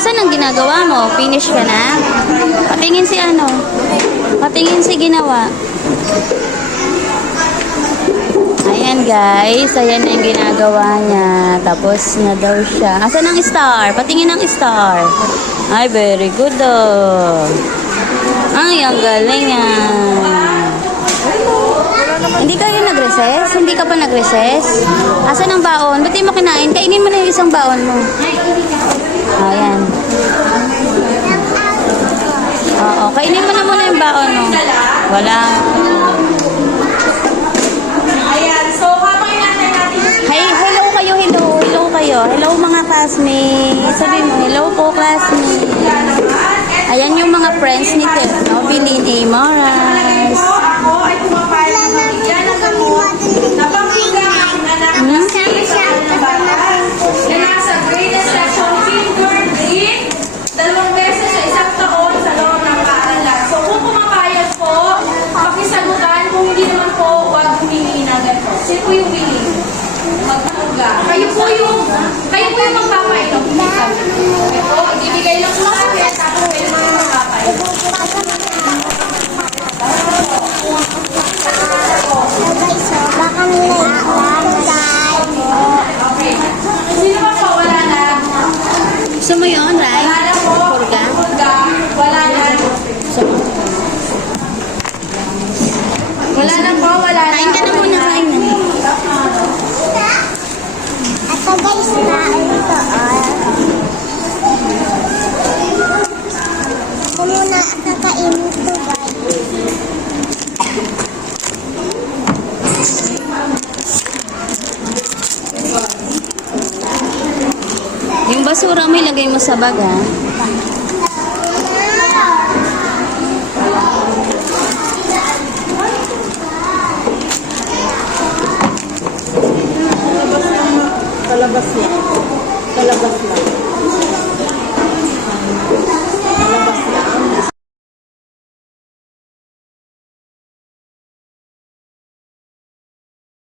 Asan ang ginagawa mo? Finish ka na? Patingin si ano? Patingin si ginawa. Ayan guys, ayan na yung ginagawa niya. Tapos na daw siya. Asan ang star? Patingin ang star. Ay, very good oh. Ay, ang galing ah. Hindi kayo nag-recess? Hindi ka pa nag-recess? Asan ang baon? Ba't di mo kinain? Kainin mo na yung isang baon mo. Ayan. Oo, kainin mo na muna yung baon mo. Wala. Ayan, so habang natin Hey, hello kayo, hello. Hello kayo. Hello mga classmates. Sabi mo, hello po classmates. Ayan yung mga friends ni Teo, Bilin A. Moras. ako ay pumapayag ng bigyan ng gamot na panghigaan na nakakasya ng bata na nasa grade section fingered in 2 beses sa isang taon sa loob ng paaralan. So kung pumapayag po, pakisagutan. Kung hindi naman po, huwag humingi na ganito. Sino po yung humingi? Magtuga. Kayo po yung magpapainom. Okay po, ibibigay lang po natin. Tapos kayo naman yung magpapainom. Okay. Sino ba po? Wala na. Gusto mo yun, right? Wala na po. Purga? Purga. Wala na. Wala na po. Wala na. Kain ka na muna, kain na. Ito guys na ito ako muna kakainin ito guys. Yung basura mo ilagay mo sa bag, ha? Kalabas lang. Kalabas lang.